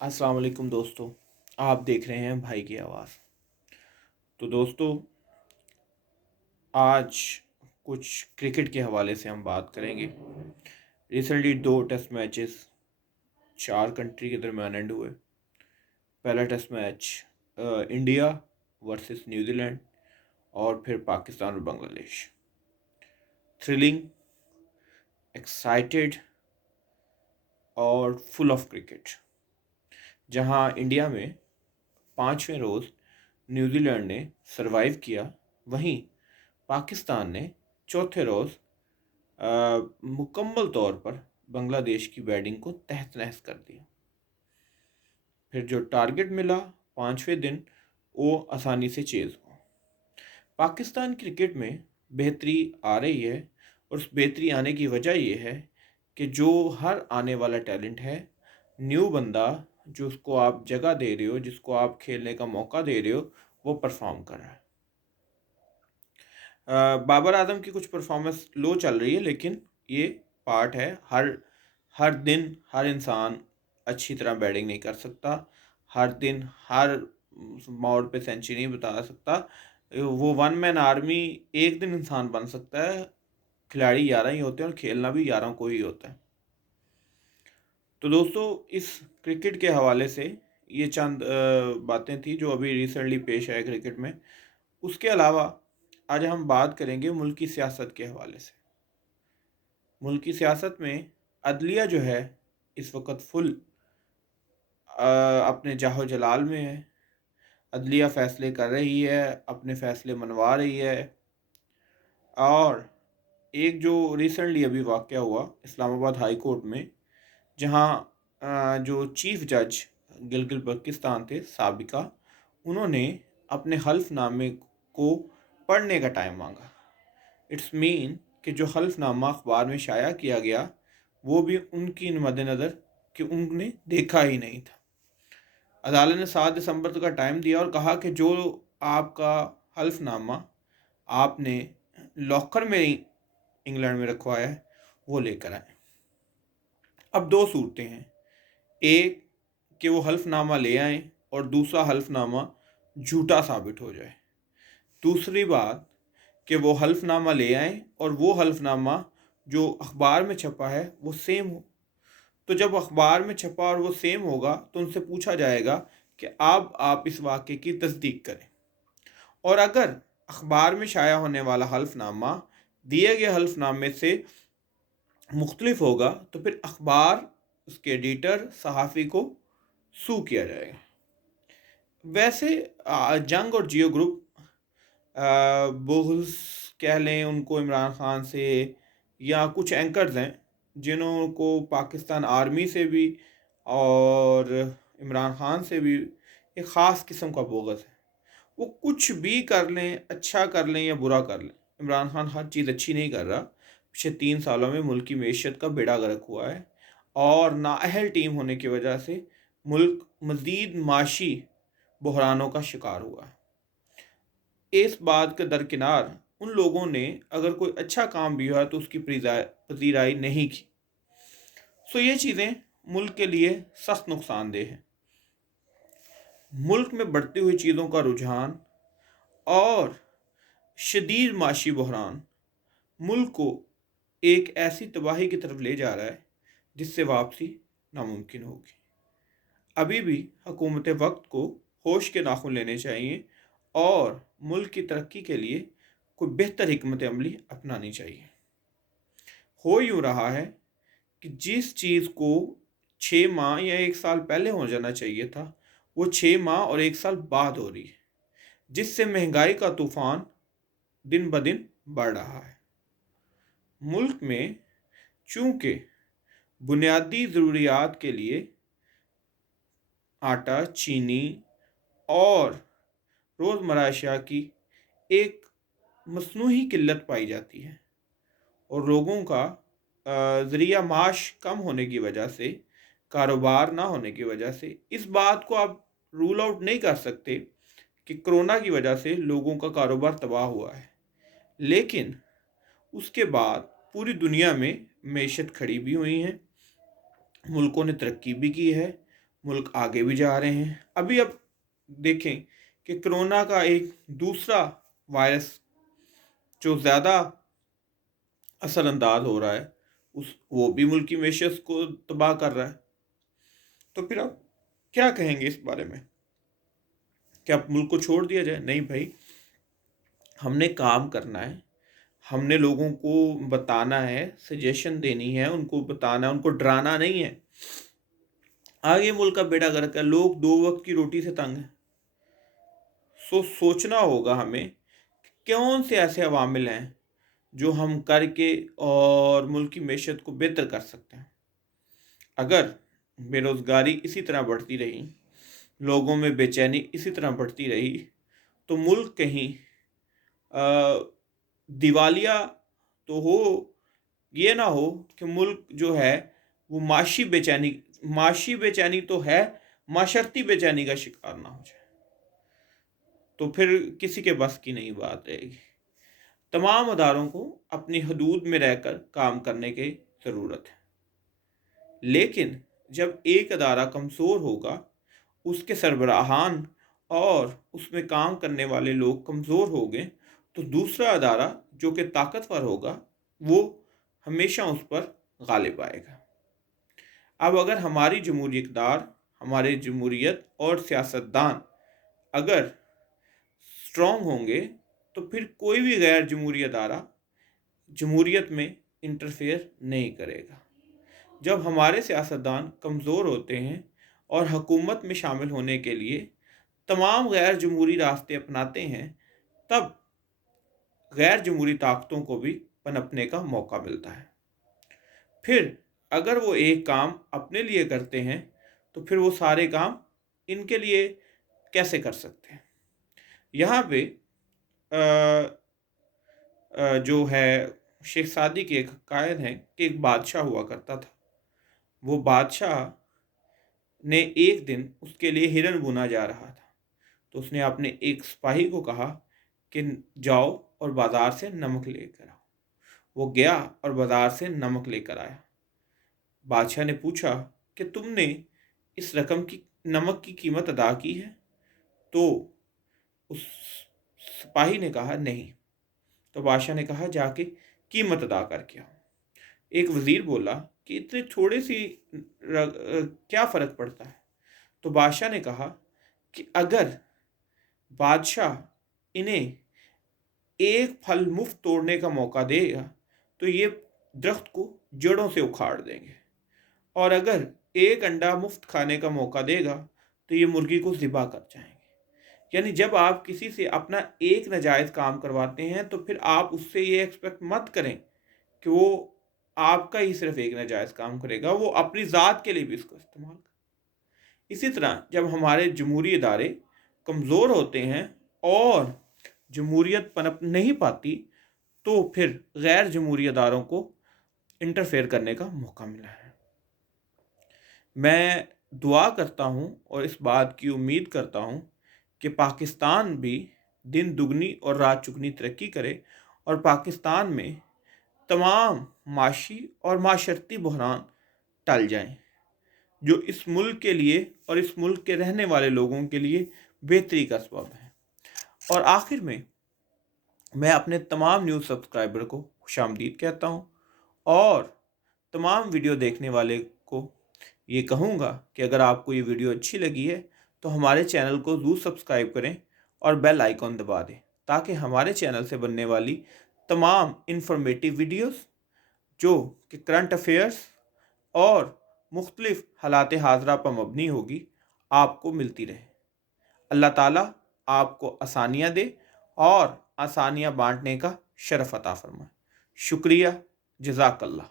السلام علیکم دوستو، آپ دیکھ رہے ہیں بھائی کی آواز۔ تو دوستو، آج کچھ کرکٹ کے حوالے سے ہم بات کریں گے۔ ریسنٹلی 2 ٹیسٹ میچز 4 کنٹری کے درمیان اینڈ ہوئے۔ پہلا test match India versus New Zealand اور پھر پاکستان اور بنگلہ دیش۔ تھرلنگ، ایکسائٹیڈ اور فل آف کرکٹ، جہاں انڈیا میں 5ویں روز نیوزی لینڈ نے سروائیو کیا، وہیں پاکستان نے چوتھے روز مکمل طور پر بنگلہ دیش کی بیٹنگ کو تہس نہس کر دیا۔ پھر جو ٹارگٹ ملا 5ویں دن وہ آسانی سے چیز ہوا۔ پاکستان کرکٹ میں بہتری آ رہی ہے، اور اس بہتری آنے کی وجہ یہ ہے کہ جو ہر آنے والا ٹیلنٹ ہے، نیو بندہ جو اس کو آپ جگہ دے رہے ہو، جس کو آپ کھیلنے کا موقع دے رہے ہو، وہ پرفارم کر رہا ہے۔ بابر اعظم کی کچھ پرفارمنس لو چل رہی ہے، لیکن یہ پارٹ ہے۔ ہر دن ہر انسان اچھی طرح بیٹنگ نہیں کر سکتا، ہر دن ہر موڑ پہ سینچری نہیں بتا سکتا۔ وہ 1 مین آرمی ایک دن انسان بن سکتا ہے۔ کھلاڑی 11 ہی ہوتے ہیں اور کھیلنا بھی 11 کو ہی ہوتا ہے۔ تو دوستو، اس کرکٹ کے حوالے سے یہ چند باتیں تھیں جو ابھی ریسنٹلی پیش آئے کرکٹ میں۔ اس کے علاوہ آج ہم بات کریں گے ملکی سیاست کے حوالے سے۔ ملکی سیاست میں عدلیہ جو ہے اس وقت فل اپنے جاہ و جلال میں ہے۔ عدلیہ فیصلے کر رہی ہے، اپنے فیصلے منوا رہی ہے۔ اور ایک جو ریسنٹلی ابھی واقعہ ہوا اسلام آباد ہائی کورٹ میں، جہاں جو چیف جج گلگت بلتستان تھے سابقہ، انہوں نے اپنے حلف نامے کو پڑھنے کا ٹائم مانگا۔ اٹس مین کہ جو حلف نامہ اخبار میں شائع کیا گیا وہ بھی ان کی مد نظر کہ ان نے دیکھا ہی نہیں تھا۔ عدالت نے 7 دسمبر تک کا ٹائم دیا اور کہا کہ جو آپ کا حلف نامہ آپ نے لاکر میں انگلینڈ میں رکھوایا ہے وہ لے کر آئیں۔ اب 2 صورتیں ہیں، ایک کہ وہ حلف نامہ لے آئیں اور دوسرا حلف نامہ جھوٹا ثابت ہو جائے۔ دوسری بات کہ وہ حلف نامہ لے آئیں اور وہ حلف نامہ جو اخبار میں چھپا ہے وہ سیم ہو۔ تو جب اخبار میں چھپا اور وہ سیم ہوگا تو ان سے پوچھا جائے گا کہ اب آپ اس واقعے کی تصدیق کریں، اور اگر اخبار میں شائع ہونے والا حلف نامہ دیے گئے حلف نامے سے مختلف ہوگا تو پھر اخبار، اس کے ایڈیٹر، صحافی کو سو کیا جائے گا۔ ویسے جنگ اور جیو گروپ بغض کہہ لیں ان کو عمران خان سے، یا کچھ اینکرز ہیں جنہوں کو پاکستان آرمی سے بھی اور عمران خان سے بھی ایک خاص قسم کا بغض ہے۔ وہ کچھ بھی کر لیں، اچھا کر لیں یا برا کر لیں، عمران خان ہر چیز اچھی نہیں کر رہا۔ پچھلے 3 سالوں میں ملک کی معیشت کا بیڑا غرق ہوا ہے، اور نااہل ٹیم ہونے کی وجہ سے ملک مزید معاشی بحرانوں کا شکار ہوا ہے۔ اس بات کے درکنار ان لوگوں نے اگر کوئی اچھا کام بھی ہوا تو اس کی پذیرائی نہیں کی۔ یہ چیزیں ملک کے لیے سخت نقصان دہ ہیں۔ ملک میں بڑھتی ہوئی چیزوں کا رجحان اور شدید معاشی بحران ملک کو ایک ایسی تباہی کی طرف لے جا رہا ہے جس سے واپسی ناممکن ہوگی۔ ابھی بھی حکومت وقت کو ہوش کے ناخن لینے چاہیے اور ملک کی ترقی کے لیے کوئی بہتر حکمت عملی اپنانی چاہیے۔ ہو یوں رہا ہے کہ جس چیز کو 6 ماہ یا 1 سال پہلے ہو جانا چاہیے تھا وہ 6 ماہ اور 1 سال بعد ہو رہی ہے، جس سے مہنگائی کا طوفان دن بدن بڑھ رہا ہے۔ ملک میں چونکہ بنیادی ضروریات کے لیے آٹا، چینی اور روزمرہ اشیاء کی ایک مصنوعی قلت پائی جاتی ہے، اور لوگوں کا ذریعہ معاش کم ہونے کی وجہ سے، کاروبار نہ ہونے کی وجہ سے، اس بات کو آپ رول آؤٹ نہیں کر سکتے کہ کرونا کی وجہ سے لوگوں کا کاروبار تباہ ہوا ہے، لیکن اس کے بعد پوری دنیا میں معیشت کھڑی بھی ہوئی ہیں، ملکوں نے ترقی بھی کی ہے، ملک آگے بھی جا رہے ہیں۔ اب دیکھیں کہ کرونا کا ایک دوسرا وائرس جو زیادہ اثر انداز ہو رہا ہے وہ بھی ملکی معیشت کو تباہ کر رہا ہے۔ تو پھر آپ کیا کہیں گے اس بارے میں؟ کیا ملک کو چھوڑ دیا جائے؟ نہیں بھائی، ہم نے کام کرنا ہے، ہم نے لوگوں کو بتانا ہے، سجیشن دینی ہے، ان کو بتانا ہے، ان کو ڈرانا نہیں ہے۔ آگے ملک کا بیڑا غرق ہے، لوگ 2 وقت کی روٹی سے تنگ ہیں۔ سوچنا ہوگا ہمیں کون سے ایسے عوامل ہیں جو ہم کر کے اور ملک کی معیشت کو بہتر کر سکتے ہیں۔ اگر بے روزگاری اسی طرح بڑھتی رہی، لوگوں میں بے چینی اسی طرح بڑھتی رہی، تو ملک کہیں دیوالیہ تو ہو، یہ نہ ہو کہ ملک جو ہے وہ معاشی بے چینی تو ہے، معاشرتی بے چینی کا شکار نہ ہو جائے، تو پھر کسی کے بس کی نہیں بات رہے گی۔ تمام اداروں کو اپنی حدود میں رہ کر کام کرنے کی ضرورت ہے، لیکن جب ایک ادارہ کمزور ہوگا، اس کے سربراہان اور اس میں کام کرنے والے لوگ کمزور ہو گئے، تو دوسرا ادارہ جو کہ طاقتور ہوگا وہ ہمیشہ اس پر غالب آئے گا۔ اب اگر ہماری جمہوری اقدار، ہمارے جمہوریت اور سیاستدان اگر اسٹرانگ ہوں گے تو پھر کوئی بھی غیر جمہوری ادارہ جمہوریت میں انٹرفیئر نہیں کرے گا۔ جب ہمارے سیاستدان کمزور ہوتے ہیں اور حکومت میں شامل ہونے کے لیے تمام غیر جمہوری راستے اپناتے ہیں، تب غیر جمہوری طاقتوں کو بھی پنپنے کا موقع ملتا ہے۔ پھر اگر وہ ایک کام اپنے لیے کرتے ہیں تو پھر وہ سارے کام ان کے لیے کیسے کر سکتے ہیں؟ یہاں پہ جو ہے شیخ سعدی کے ایک قائد ہیں کہ ایک بادشاہ ہوا کرتا تھا۔ وہ بادشاہ نے ایک دن اس کے لیے ہرن بنا جا رہا تھا، تو اس نے اپنے ایک سپاہی کو کہا کہ جاؤ اور بازار سے نمک لے کر آؤ۔ وہ گیا اور بازار سے نمک لے کر آیا۔ بادشاہ نے پوچھا کہ تم نے اس رقم کی نمک کی قیمت ادا کی ہے؟ تو اس سپاہی نے کہا نہیں۔ تو بادشاہ نے کہا جا کے قیمت ادا کر کے آؤ۔ ایک وزیر بولا کہ اتنے تھوڑے سی کیا فرق پڑتا ہے؟ تو بادشاہ نے کہا کہ اگر بادشاہ انہیں ایک پھل مفت توڑنے کا موقع دے گا تو یہ درخت کو جڑوں سے اکھاڑ دیں گے، اور اگر ایک انڈا مفت کھانے کا موقع دے گا تو یہ مرغی کو ذبح کر جائیں گے۔ یعنی جب آپ کسی سے اپنا ایک ناجائز کام کرواتے ہیں تو پھر آپ اس سے یہ ایکسپیکٹ مت کریں کہ وہ آپ کا ہی صرف ایک ناجائز کام کرے گا، وہ اپنی ذات کے لیے بھی اس کو استعمال کرے۔ اسی طرح جب ہمارے جمہوری ادارے کمزور ہوتے ہیں اور جمہوریت پنپ نہیں پاتی تو پھر غیر جمہوری اداروں کو انٹرفیئر کرنے کا موقع ملا ہے۔ میں دعا کرتا ہوں اور اس بات کی امید کرتا ہوں کہ پاکستان بھی دن دگنی اور رات چگنی ترقی کرے اور پاکستان میں تمام معاشی اور معاشرتی بحران ٹل جائیں جو اس ملک کے لیے اور اس ملک کے رہنے والے لوگوں کے لیے بہتری کا سبب ہے۔ اور آخر میں اپنے تمام نیوز سبسکرائبر کو خوش آمدید کہتا ہوں، اور تمام ویڈیو دیکھنے والے کو یہ کہوں گا کہ اگر آپ کو یہ ویڈیو اچھی لگی ہے تو ہمارے چینل کو ضرور سبسکرائب کریں اور بیل آئیکن دبا دیں، تاکہ ہمارے چینل سے بننے والی تمام انفارمیٹیو ویڈیوز جو کہ کرنٹ افیئرس اور مختلف حالات حاضرہ پر مبنی ہوگی آپ کو ملتی رہے۔ اللہ تعالیٰ آپ کو آسانیاں دے اور آسانیاں بانٹنے کا شرف عطا فرمائے۔ شکریہ، جزاک اللہ۔